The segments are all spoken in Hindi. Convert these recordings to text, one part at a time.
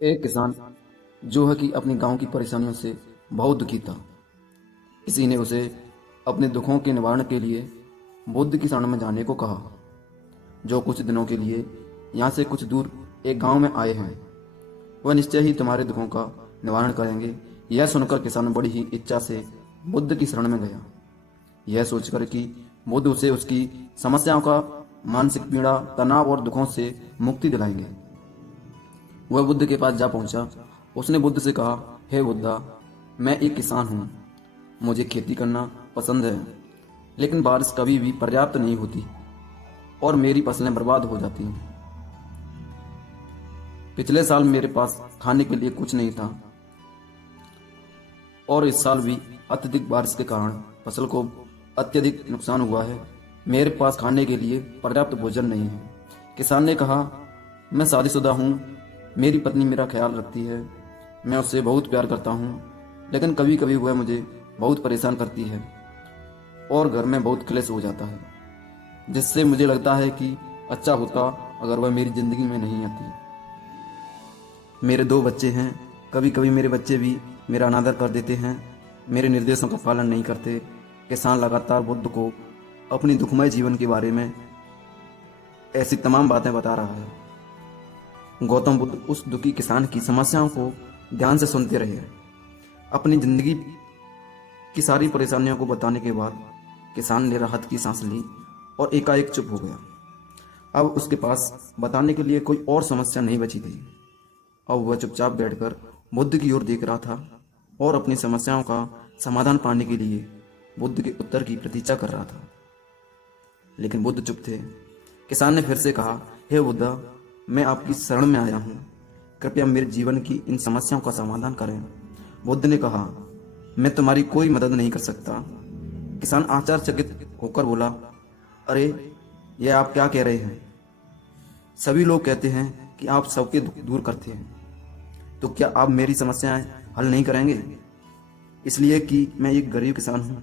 एक किसान जो है कि अपने गांव की परेशानियों से बहुत दुखी था। किसी ने उसे अपने दुखों के निवारण के लिए बुद्ध की शरण में जाने को कहा, जो कुछ दिनों के लिए यहाँ से कुछ दूर एक गांव में आए हैं। वह निश्चय ही तुम्हारे दुखों का निवारण करेंगे। यह सुनकर किसान बड़ी ही इच्छा से बुद्ध की शरण में गया, यह सोचकर कि बुद्ध उसे उसकी समस्याओं का, मानसिक पीड़ा, तनाव और दुखों से मुक्ति दिलाएंगे। वह बुद्ध के पास जा पहुंचा। उसने बुद्ध से कहा, हे बुद्धा, मैं एक किसान हूँ। मुझे खेती करना पसंद है, लेकिन बारिश कभी भी पर्याप्त नहीं होती और मेरी फसलें बर्बाद हो जाती हैं। पिछले साल मेरे पास खाने के लिए कुछ नहीं था और इस साल भी अत्यधिक बारिश के कारण फसल को अत्यधिक नुकसान हुआ है। मेरे पास खाने के लिए पर्याप्त भोजन नहीं है। किसान ने कहा, मैं शादीशुदा हूँ, मेरी पत्नी मेरा ख्याल रखती है, मैं उससे बहुत प्यार करता हूँ, लेकिन कभी कभी वह मुझे बहुत परेशान करती है और घर में बहुत क्लेश हो जाता है, जिससे मुझे लगता है कि अच्छा होता अगर वह मेरी ज़िंदगी में नहीं आती। मेरे 2 बच्चे हैं, कभी कभी मेरे बच्चे भी मेरा अनादर कर देते हैं, मेरे निर्देशों का पालन नहीं करते। किसान लगातार बुद्ध को अपनी दुखमय जीवन के बारे में ऐसी तमाम बातें बता रहा है। गौतम बुद्ध उस दुखी किसान की समस्याओं को ध्यान से सुनते रहे। अपनी जिंदगी की सारी परेशानियों को बताने के बाद किसान ने राहत की सांस ली और एकाएक चुप हो गया। अब उसके पास बताने के लिए कोई और समस्या नहीं बची थी। अब वह चुपचाप बैठकर बुद्ध की ओर देख रहा था और अपनी समस्याओं का समाधान पाने के लिए बुद्ध के उत्तर की प्रतीक्षा कर रहा था। लेकिन बुद्ध चुप थे। किसान ने फिर से कहा, हे बुद्धा, मैं आपकी शरण में आया हूँ, कृपया मेरे जीवन की इन समस्याओं का समाधान करें। बुद्ध ने कहा, मैं तुम्हारी कोई मदद नहीं कर सकता। किसान आश्चर्यचकित होकर बोला, अरे, यह आप क्या कह रहे हैं? सभी लोग कहते हैं कि आप सबके दुख दूर करते हैं, तो क्या आप मेरी समस्याएं हल नहीं करेंगे? इसलिए कि मैं एक गरीब किसान हूँ।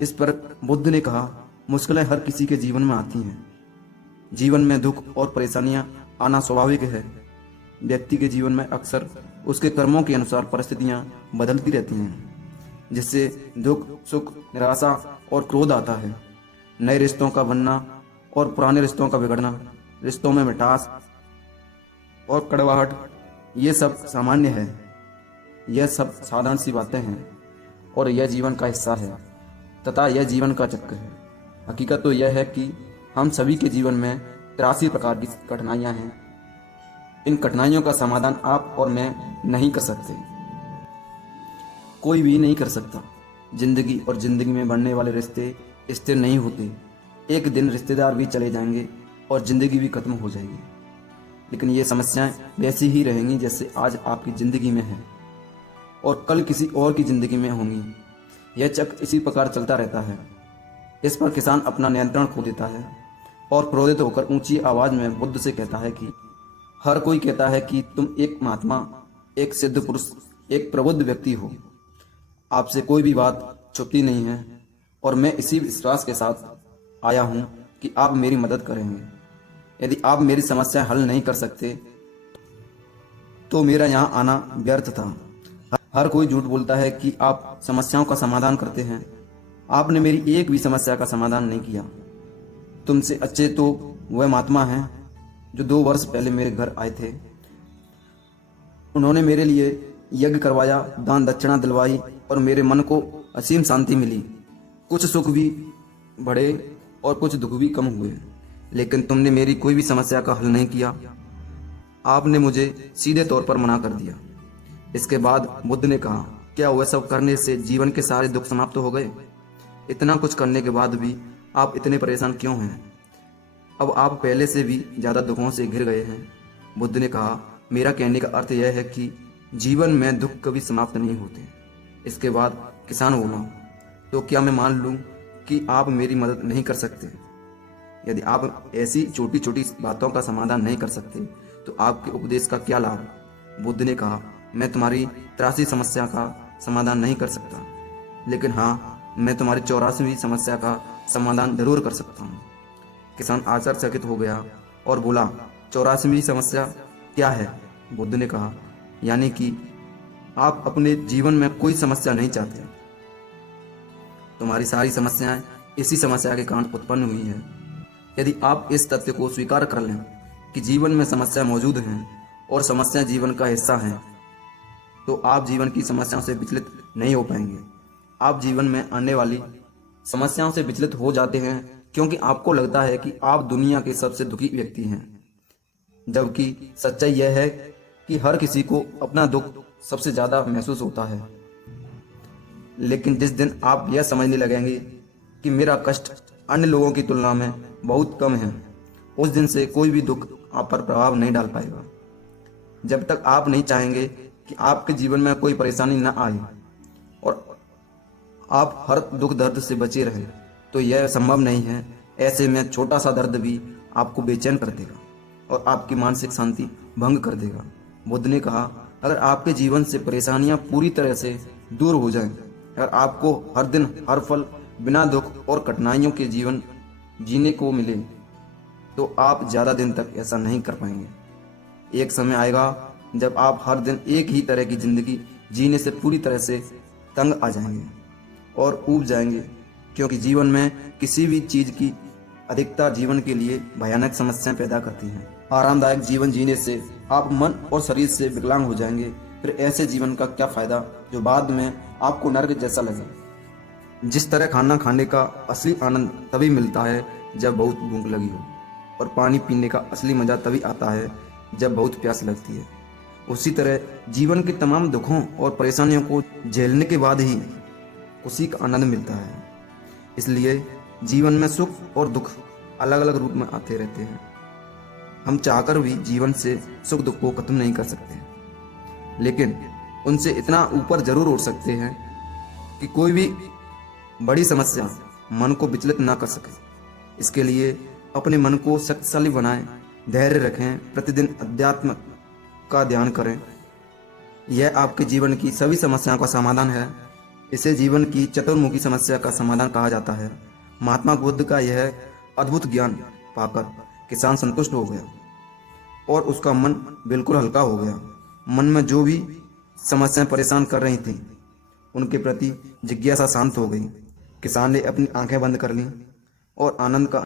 इस पर बुद्ध ने कहा, मुश्किलें हर किसी के जीवन में आती हैं। जीवन में दुख और परेशानियां आना स्वाभाविक है। व्यक्ति के जीवन में अक्सर उसके कर्मों के अनुसार परिस्थितियां बदलती रहती हैं, जिससे दुख, सुख, निराशा और क्रोध आता है। नए रिश्तों का बनना और पुराने रिश्तों का बिगड़ना, रिश्तों में मिठास और कड़वाहट, ये सब सामान्य है। यह सब साधारण सी बातें हैं और यह जीवन का हिस्सा है तथा यह जीवन का चक्र है। हकीकत तो यह है कि हम सभी के जीवन में 83 प्रकार की कठिनाइयां हैं। इन कठिनाइयों का समाधान आप और मैं नहीं कर सकते, कोई भी नहीं कर सकता। जिंदगी और जिंदगी में बढ़ने वाले रिश्ते स्थिर नहीं होते। एक दिन रिश्तेदार भी चले जाएंगे और जिंदगी भी खत्म हो जाएगी, लेकिन ये समस्याएं वैसी ही रहेंगी जैसे आज आपकी जिंदगी में है और कल किसी और की जिंदगी में होंगी। यह चक्र इसी प्रकार चलता रहता है। इस पर किसान अपना नियंत्रण खो देता है और क्रोधित होकर ऊंची आवाज में बुद्ध से कहता है कि हर कोई कहता है कि तुम एक महात्मा, एक सिद्ध पुरुष, एक प्रबुद्ध व्यक्ति हो। आपसे कोई भी बात छुपती नहीं है और मैं इसी विश्वास के साथ आया हूं कि आप मेरी मदद करेंगे। यदि आप मेरी समस्या हल नहीं कर सकते तो मेरा यहाँ आना व्यर्थ था। हर कोई झूठ बोलता है कि आप समस्याओं का समाधान करते हैं। आपने मेरी एक भी समस्या का समाधान नहीं किया। तुमसे अच्छे तो वह महात्मा हैं जो 2 वर्ष पहले मेरे घर आए थे। उन्होंने मेरे लिए यज्ञ करवाया, दान दक्षिणा दिलवाई और मेरे मन को असीम शांति मिली। कुछ सुख भी बढ़े और कुछ दुख भी कम हुए, लेकिन तुमने मेरी कोई भी समस्या का हल नहीं किया। आपने मुझे सीधे तौर पर मना कर दिया। इसके बाद बुद्ध ने कहा, क्या वह सब करने से जीवन के सारे दुख समाप्त हो गए? इतना कुछ करने के बाद भी आप इतने परेशान क्यों हैं? अब आप पहले से भी ज़्यादा दुखों से घिर गए हैं। बुद्ध ने कहा, मेरा कहने का अर्थ यह है कि जीवन में दुख कभी समाप्त नहीं होते। इसके बाद किसान बोला, तो क्या मैं मान लूँ कि आप मेरी मदद नहीं कर सकते? यदि आप ऐसी छोटी छोटी बातों का समाधान नहीं कर सकते तो आपके उपदेश का क्या लाभ? बुद्ध ने कहा, मैं तुम्हारी 83 समस्या का समाधान नहीं कर सकता, लेकिन हाँ, मैं तुम्हारी 84वीं समस्या का समाधान जरूर कर सकता हूँ। किसान आश्चर्यचकित हो गया और बोला, 84वीं समस्या क्या है? बुद्ध ने कहा, यानी कि आप अपने जीवन में कोई समस्या नहीं चाहते। तुम्हारी सारी समस्याएं इसी समस्या के कारण उत्पन्न हुई हैं। यदि आप इस तथ्य को स्वीकार कर लें कि जीवन में समस्या मौजूद हैं और समस्या जीवन का हिस्सा हैं, तो आप जीवन की समस्याओं से विचलित नहीं हो पाएंगे। आप जीवन में आने वाली समस्याओं से विचलित हो जाते हैं क्योंकि आपको लगता है कि आप दुनिया के सबसे दुखी व्यक्ति हैं, जबकि सच्चाई यह है कि हर किसी को अपना दुख सबसे ज़्यादा महसूस होता है। लेकिन जिस दिन आप यह समझने लगेंगे कि मेरा कष्ट अन्य लोगों की तुलना में बहुत कम है, उस दिन से कोई भी दुख आप पर प्रभाव नहीं डाल पाएगा। जब तक आप नहीं चाहेंगे कि आपके जीवन में कोई परेशानी न आए और आप हर दुख दर्द से बचे रहें, तो यह संभव नहीं है। ऐसे में छोटा सा दर्द भी आपको बेचैन कर देगा और आपकी मानसिक शांति भंग कर देगा। बुद्ध ने कहा, अगर आपके जीवन से परेशानियां पूरी तरह से दूर हो जाएं, अगर आपको हर दिन हर पल बिना दुख और कठिनाइयों के जीवन जीने को मिले, तो आप ज़्यादा दिन तक ऐसा नहीं कर पाएंगे। एक समय आएगा जब आप हर दिन एक ही तरह की जिंदगी जीने से पूरी तरह से तंग आ जाएंगे और ऊब जाएंगे, क्योंकि जीवन में किसी भी चीज़ की अधिकता जीवन के लिए भयानक समस्याएं पैदा करती हैं। आरामदायक जीवन जीने से आप मन और शरीर से विकलांग हो जाएंगे। फिर ऐसे जीवन का क्या फायदा जो बाद में आपको नर्क जैसा लगे। जिस तरह खाना खाने का असली आनंद तभी मिलता है जब बहुत भूख लगी हो, और पानी पीने का असली मजा तभी आता है जब बहुत प्यास लगती है, उसी तरह जीवन के तमाम दुखों और परेशानियों को झेलने के बाद ही खुशी का आनंद मिलता है। इसलिए जीवन में सुख और दुख अलग अलग रूप में आते रहते हैं। हम चाहकर भी जीवन से सुख दुख को खत्म नहीं कर सकते, लेकिन उनसे इतना ऊपर जरूर उठ सकते हैं कि कोई भी बड़ी समस्या मन को विचलित ना कर सके। इसके लिए अपने मन को शक्तिशाली बनाएं, धैर्य रखें, प्रतिदिन अध्यात्म का ध्यान करें। यह आपके जीवन की सभी समस्याओं का समाधान है। इसे जीवन की चतुर्मुखी समस्या का समाधान कहा जाता है। महात्मा बुद्ध का यह अद्भुत ज्ञान पाकर किसान संतुष्ट हो गया और उसका मन बिल्कुल हल्का हो गया। मन में जो भी समस्याएं परेशान कर रही थी, उनके प्रति जिज्ञासा शांत हो गई। किसान ने अपनी आंखें बंद कर लीं और आनंद का